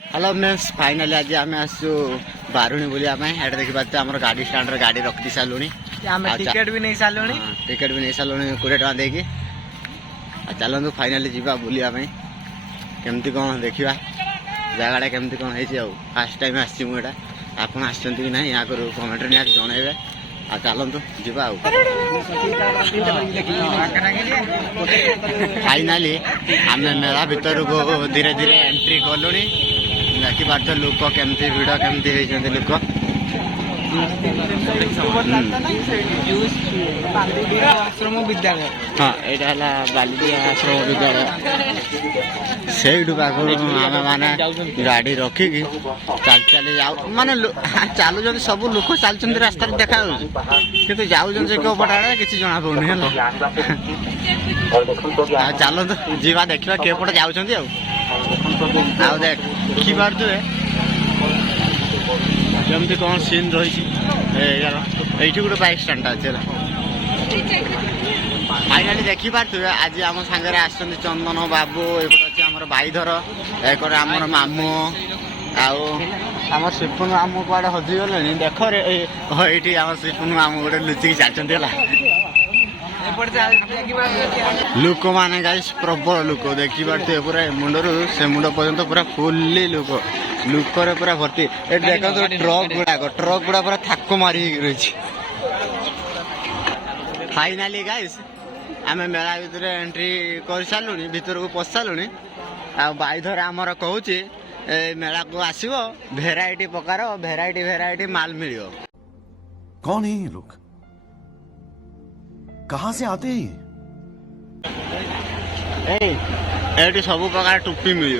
Hello friends finally आज आम आसु बारुणी बुलिया ये देखी पार्थे आम गाड़ी स्टाण्ड गाड़ी रखी सारूँ टिकेट भी नहीं सारूँ टिकेट भी नहीं सारूँ 20 टका देकी चलतु फाइनाली जीवा बुलिया केमती कौन देखा जगह केमती कौन है फास्ट टाइम आसी मुझे आप कि ना यहाँ करूँ कमेंट निहाती जनइबे चलतु जीवा फाइनाली आम मेला भीतर को धीरे धीरे एंट्री कलु देखी पार्थ लोक केमती भिड़ केमती होती लोक आश्रम विद्यालय हाँ यहाँ बाली आश्रम विद्यालय से आम मैंने गाड़ी रखिकी चल चली जाऊ माने चलुं सब लोक चलुं रास्ता देखा कि जाऊँ से कौ पटे किसी जना पड़नी है चलतु जीवा देखा केपटे जाऊँ देखी पारे जमती कौन सीन रही ये गोटे बाइक स्टाण्ड अच्छे फाइनाली देखी पारे आज आम सागर आसछन्ति चंदन बाबू एपटे अच्छे आम भाईधर एक मामू आम सिपुन मामू कड़े हजिगले देख रे ये आम सिपुन मामू गोटे लुचिकी चलती लोक मैंने गाइस प्रबल लोक देखी पारे पूरा मुंडर से मुंड पर्यंत पूरा फुल्ली लोक लुकर पूरा भर्ती देखो ट्रक गुड़ा पूरा थाक मारी रही फाइनाली गाइस आम मेला भीतर एंट्री कर सारूँ भीतर को पशि सारूँ आईधर आमर कहूँ मेला को आसो भेराइटी प्रकार भेराइटी माल मिल कौन है ये लोग कहाँ से आते हैं ये सब प्रकार टोपी मिल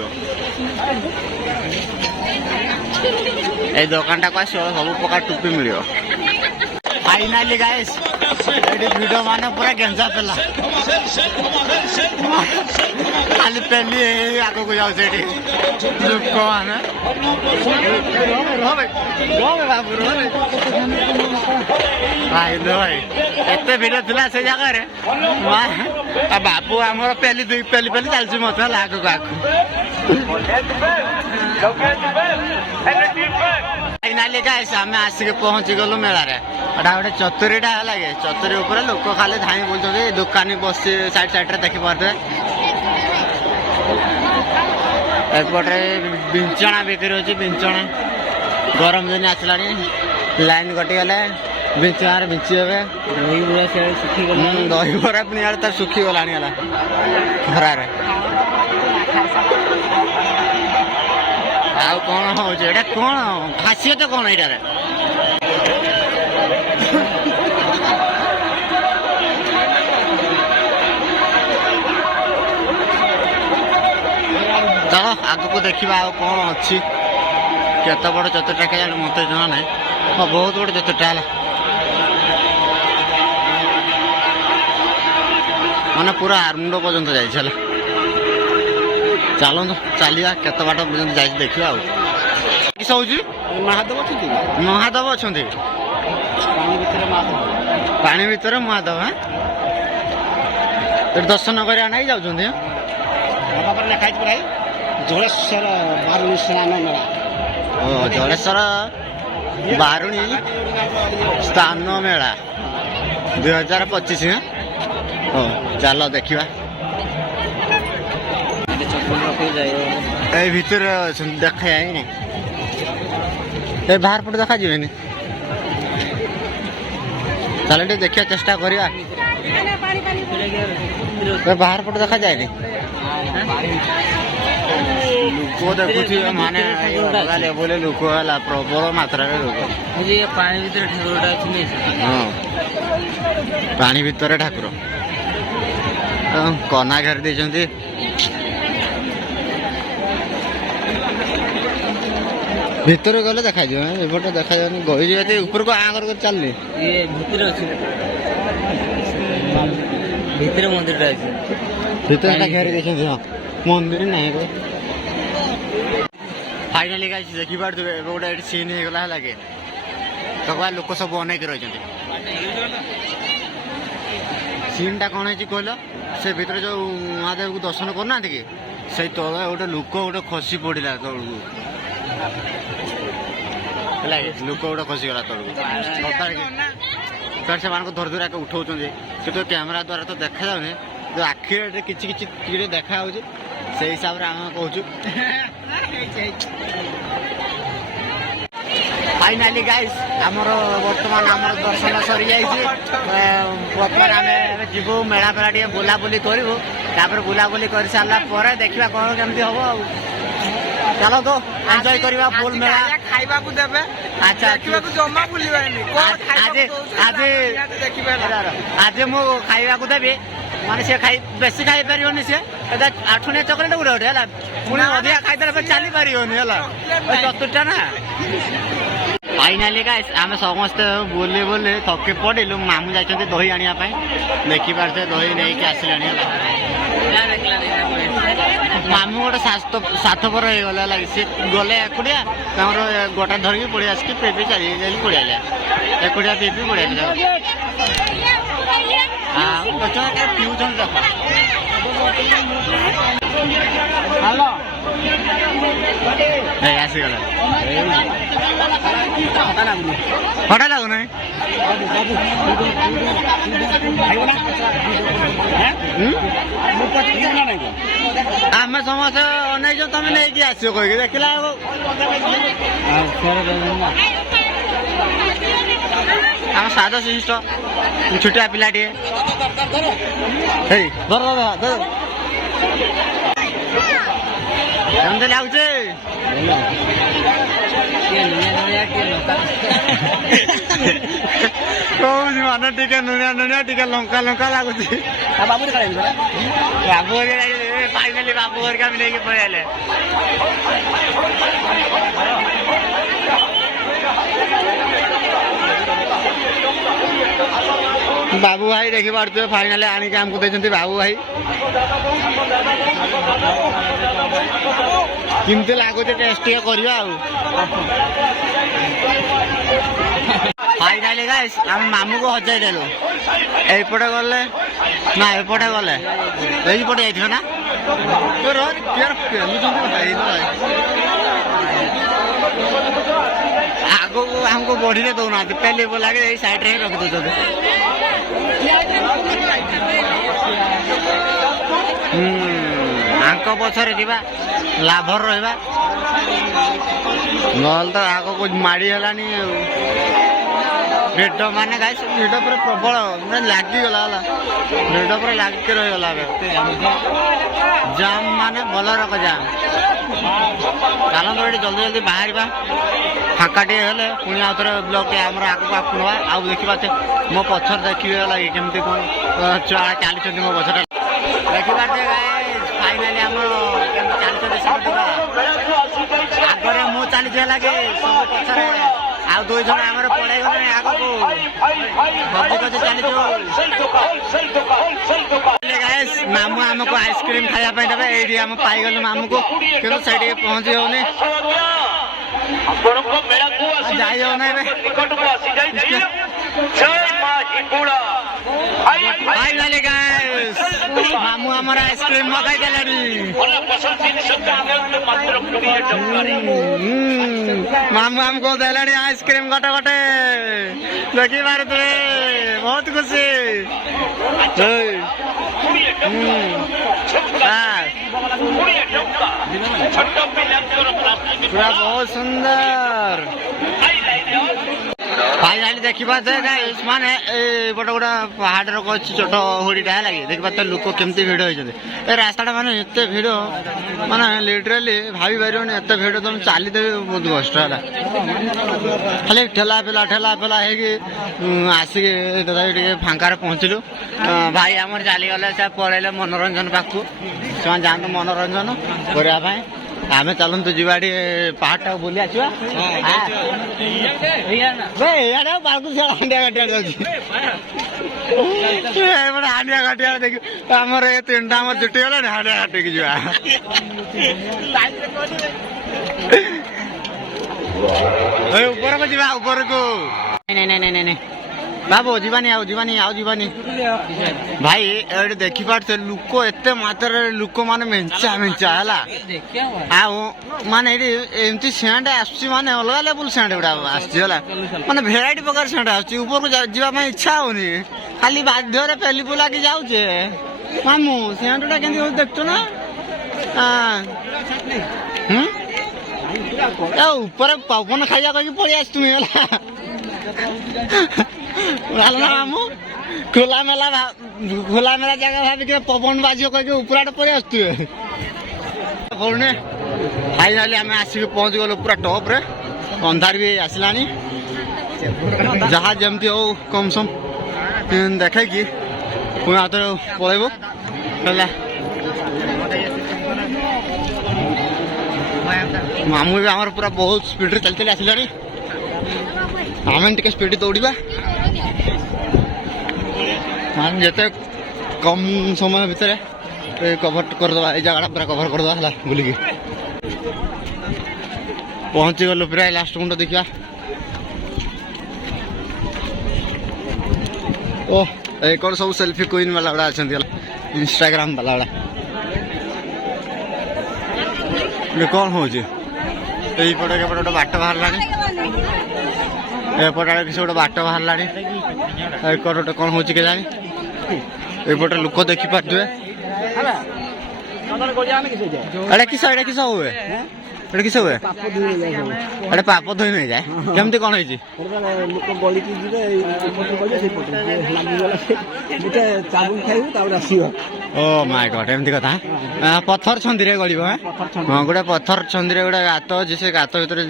दुकान टाक आस सब प्रकार टोपी मिल फाइनाली गाइस भिडियो मान पूरा गेंजा पेला खाली पेली आग को जाऊ लोक बाबू भाई भाई एत भिड़ था से जगह बाबू आम पेली पेली पेली चलती मत आग को फाइनाली गाइस आम आसिक पहुंची गलु मेला गोटे चतुरीटा है चतुरी उपर लोक खाली धाई बोलते दुकानी बस साइड साइड देखी पारे एपटे बिंचना बिक्री होची बिंचना गरम दिन आसला लाइन कटिगले बिंचना बिंची हे दही बरा पुणी तार सुखी गला खरार आउ कौन हो कौन खासियत कौन यार चलो आग को देखा कौन अच्छी केत बड़ चतुर्टा के मत जना ना बहुत बड़ चतुर्टा है मैंने पूरा आरमुंड पर्यंत जाइए चलत चलिया केत बाट पर्यंत जा देखा महादेव महादेव अच्छा पानी भितर महादेव हाँ दर्शन कर जाऊँ लिखाई जलेश्वर बारुणी स्नान मेला जलेश्वर बारुणी स्नान मेला 2025 चलो देखा भीतर देखा जाए बाहर पटे देखा जाए चल देखा चेष्टा करा बाहर पटे देखा जाए लोक देखुची माने लेवल लोक है प्रबल मात्रा लोक हाँ पानी भितर ठाकुर कना घेर दे भीतर गले देखा एपटे देखा गई जाए ऊपर को आगर कर चलनी भीतर मंदिर भीतर घेर देखते हाँ मंदिर नहीं फाइनाली गाइस देखी पारे गोटे सीन हो गला लगे तो लोक सब अनेक रही सीनटा कौन है कहल से भीतर जो महादेव को दर्शन करना कि से तले गोटे लोक गोटे खसी पड़ा तलू ହେଲା କି ଲୋକ ଗୋଟେ ଖସିଗଲା ତଳକୁ ଫେର୍ ସେମାନଙ୍କୁ ଧରି ଧରି ଉଠଉଛନ୍ତି କିନ୍ତୁ କ୍ୟାମେରା ଦ୍ୱାରା ତ ଦେଖାଯାଉନି କିନ୍ତୁ ଆଖିରେ କିଛି କିଛି ଟିକେ ଦେଖାଯାଉଛି ସେଇ ହିସାବରେ ଆମେ କହୁଛୁ। फाइनाली गाइस आमर बर्तमान आमर दर्शन सरी जाइए बर्तमान आम जीवु मेला मेला टे बुलाबुली करूँ तापर बुलाबुली कर सारा पर देखा कौन केमती हम आ चलो तो एंजॉय करवा फुल मेला खाइबा को देबे अच्छा देखिबा को जम्मा बुलिबानी आज मु खाइबा को देबी माने से खाई बेसी खाई पारियोनी से आठुनिया चॉकलेट गुड़ा उठे है पुणी अधिका खाईदे चली पारियोनी है चतुर्टा ना फाइनाली गाइस आम समस्ते बुले बुले थके पड़िलु मामू जाइछन्ति दही आनिया पई देखि पारछे दही नै कि आसिलानी मामू गोटे सात पर हो गला लागि से गले एकुडिया तामरो गोटा धरकी पड़ी आसकी पेपी चली जाली पड़ियाले एकुडिया पेपी पड़ियाले हां बच्चा के फ्यूजन देखो हेलो ए आसी गला हटा लागो नै आमे समस्या अनेक तमे नै कि आसियो कहि देखिला आम सादा शिष्ट छोटिया पिलाटे କେମିତି ଲାଗୁଛି କହୁଛି ମାନେ ଟିକେ ନୁଣିଆ ନୁଣିଆ ଟିକେ ଲଙ୍କା ଲଙ୍କା ଲାଗୁଛି ବାବୁ ଫାଇନାଲି ବାବୁ ଘରିକା ବି ନେଇକି ପଳେଇଲେ बाबू भाई देखी पारे फाइनाली आनिक आमको देते बाबू भाई किमती लगुच टेस्ट करवा फाइनाली गाइस आम मामू को हजाई देलु एपटे गले ना एपटे गले यहीपटे जाइए ना आगो हमको बढ़ी दौना पहले बोला कि साइड रे रख दो आंक पछरे जीवा लाभर रहा नल तो आग को माड़ी हलानी भेट माने गाइस भेट पर प्रबल लगिगला भेट पर लगिक रहीगला जाम माने भल रक जाम चलते ये जल्दी जल्दी बाहर फाँका टे हेले पुणी आउ थे ब्लॉग टे आम आगे आपणवा आउ देखा मो पछर देखिए लगे केमती कौन चली मो पछर देखा फाइनाली आम चली आगे मु चली लगे सब पछरे आउ दुई जन आम पड़े गले आग को बजी गाइस मामू आमको आइसक्रीम खायापी देवे ये आम पाईगलु मामू को क्योंकि से पहुंची होनी जाई हो ना फाइनाली गाइस मामू हमारा आइसक्रीम मगाई देलानी मामू हमको देलानी आइसक्रीम गोटे गोटे देखी पारे बहुत खुशी पूरा बहुत सुंदर फाइनाली देखा माने गोटे गोटे पहाड़ अच्छी छोट हुड़ीटा लगे देखा लोक केमती भिड़ होती रास्ता माने एत भिड़ माने लिटराली भाई पार एत भिड़ तुम चली देवी बहुत कष्ट है खाली ठेला पेला आसिक फांकार पहुँचलु भाई आम चलीगले से पलैले मनोरंजन पाक से जातु मनोरंजन करने आमे चलतु जी पहाड़ टाक बुली आसवा हांडिया घाटिया हांडिया घाटिया देख आमर ये तीन टा जुटी गला हांडिया घाटी की जा ऊपर को जा ऊपर को नहीं नहीं नहीं नहीं बाबू जीवानी आओ जीवानी भाई एडे देखि पारते लुक एते मात्रा लुक माने मेंचा मेंचा हला आओ माने एमती सेंट आसुची माने अलग लेवल सेंट गुडा आसची हला माने भेराइटी प्रकार सेंट आसची ऊपर को जीवा में इच्छा होनी खाली बाध्य रे पेली पुला की जाउचे मामू सेंटटा केंदी हो देखतो ना ऊपर पवन खाइया कहीं पड़ी आस तुम्हें ना मामू खोला मेला जगह भाभी के पवन बाजी कहीं ऊपर पड़ी आस फाइनाली आम आसिक पहुंच गलु पूरा टॉप रे अंधार भी आसलानी जहाँ जमती हो कम सम देखे कि पुणी हाथ पलैब मामू भी आमर पूरा बहुत स्पीड रे चलते आसिलानी आम टे स्पीड दौड़ा मान जिते कम समय भितर कभर करदे ये जगह पूरा कभर करदे है बुलिकी पहुंची गलु पूरा लास्ट मुंड देखा ओ कौन सब सेल्फी क्वीन वाला गुड़ा अच्छा इंस्टाग्राम वाला गुड़ा कौन हो पटे गोटे बाट बाहर एपटे किसी गोटे बाट बाहर गोटे कौन हो जानी एपटे लोक देखिपे किस हुए एटा किस हुए एटा पाप धोई नहीं जाए केमती कौन होती ओ माय गॉड एमती कथा पत्थर छंदी रे गलिब हाँ गोटे पत्थर छंदी रे गोटे गात अच्छे से गात भर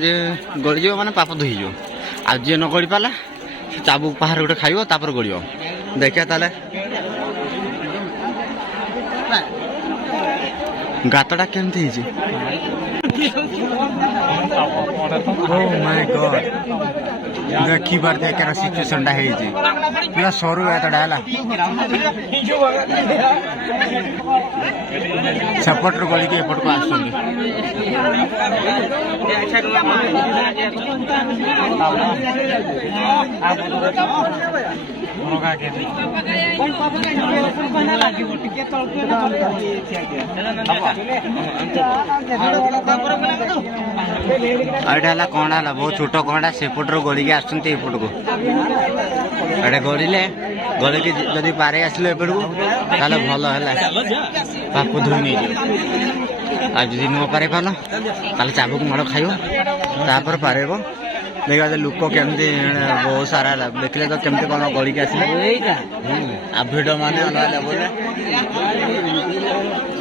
गली जाव माने पाप धोई जाव आ जी न गली पाला चाबुक पहाड़ गोटे खाइब तापर गलिब देखिया ताले गातटा केमती ହେଇଛି ओ माय गॉड देखी बार देखार सिचुएशन टा ହେଇଛି पूरा सरू गातटा है सेपट रू गली के एपट को आसुंदी एटा कंडा बहुत छोट कंडा सेपट रू गली के आसुंती एपट को एटा गड़िले गली की जदि पारे आसले एपट को ताले भलो है पाप धोई नहीं आज जदि न पारे पाल ताले चाबुक मड़ खाइब तापर पारेब देखा लोक केमती बहुत सारा देखले तो केमती कौन गड़ी के आसले आ भिड माने अलग लेवल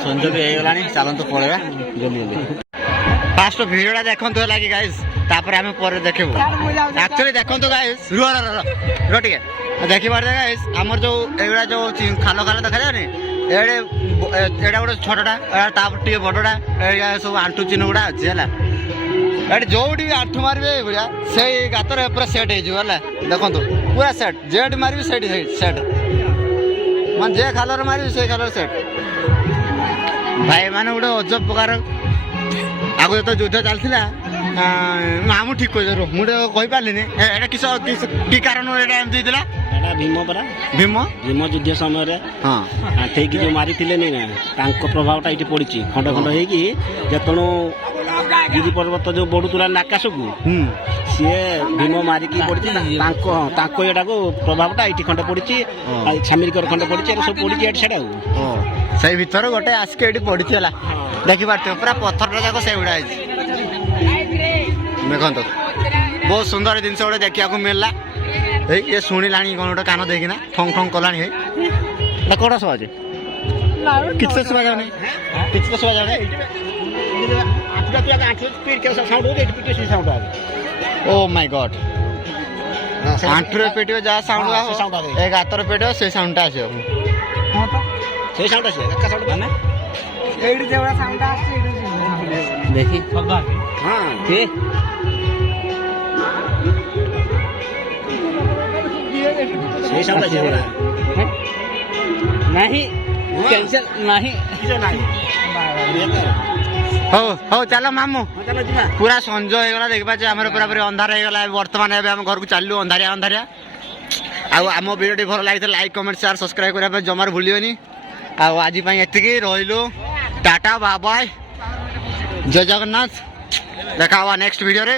संज भी होगा चलत पड़ेगा जल्दी जल्दी फास्ट भिडा देखु लगे गाइस तापर आम पर देखू एक्चुअली देखु गाइस रो टे देखी पारे गाइस आमर जो एगुड़ा जो खाल खाल देखा जाए एडे एटा गोटे छोटा तापर टे बड़टा सब आंटू चिन्ह गुड़ा अच्छे है एट जो भी आंठू मारे भाया से गातर पूरा सेट हो देखो पूरा सेट जेट मारि सेट मान जे खालर मारि से खालर सेट भाई मैंने गोटे अजब प्रकार आगे तो युद्ध चलता मामू ठीक कह मुझे कही पारे किस कि कारण भीम परा भीम भीम युद्ध समय हाँ आठेक जो मारी प्रभावटा ये पड़ी खंड खंड होतणु गिरी पर्वत जो बढ़ुला आकाश को सी भीम मारिकी पड़ी यहाँ प्रभावटा ये खंड पड़ी छामिकर खंड पड़ी सब पड़ी से से भर गोटे आसिक ये पड़ी देखी पार्थ पूरा पत्थर जाक से गुड़ा देखो बहुत सुंदर जिनस गोटे देखा मिलला ये शुणिला कौन गोटे कान देखना ठंग ठंग कला कौन शुभा किसी तो शुभा जाए किसी तो शुभा जाए ओ माय गॉड आंठू पेटियो जहाँ साउंड एक हाथर पेटियो से साउंड आस देखी नहीं कैंसिल नहीं हो चलो मामू पूरा संज हो गला देख पाचे आम पूरा पूरी अंधार हो गला बर्तमान आम घर को चलू अंधारिया अंधारिया आ आम भिडियो भल लगी लाइक कमेंट शेयर सब्सक्राइब करने जमार भूलियोनी आज एतिकी रहिलु टाटा बाय बाय जय जगन्नाथ देखा नेक्स्ट वीडियो रे।